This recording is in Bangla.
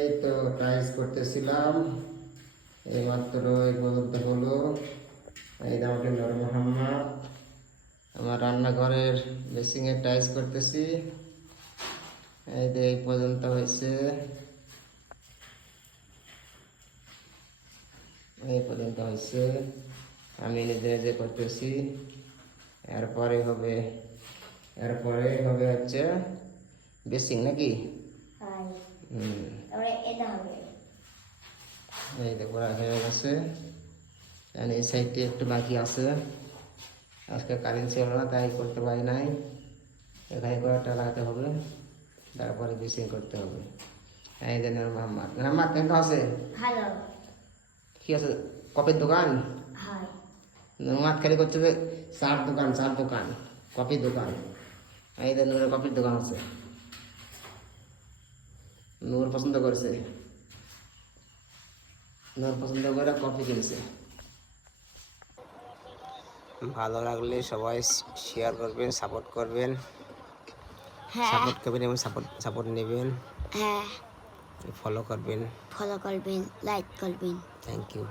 এই তো টাইলস করতেছিলাম, এইমাত্র এই পর্যন্ত হলো। এই আমাকে নূর মোহাম্মদ, আমার রান্নাঘরের বেসিংয়ের টাইলস করতেছি। এই যে এই পর্যন্ত হয়েছে, এই পর্যন্ত হয়েছে। আমি নিজে নিজে করতেছি। এরপরে হবে হচ্ছে বেসিং নাকি? এই তো করা হয়ে গেছে। এই সাইডটি একটু বাকি আছে, আজকে কারেন্ট ছিল না তাই করতে পারি নাই। এখানে কয়েকটা লাগাতে হবে, তারপরে বেসিং করতে হবে। এই যে নূর মোহাম্মদ কেমন আছে? ভালো। কি আছে? কপির দোকান? হ্যাঁ। নূর খালি করছে যে চার দোকান, কপির দোকান। এই যে নূরের কপির দোকান আছে, নূর পছন্দ করেছে, নূর পছন্দ করে কপি কিনছে। ভালো লাগলে সবাই শেয়ার করবেন, সাপোর্ট করবেন, সাপোর্ট করবেন এবং সাপোর্ট নেবেন। হ্যাঁ, ফলো করবেন, লাইক করবেন। Thank you.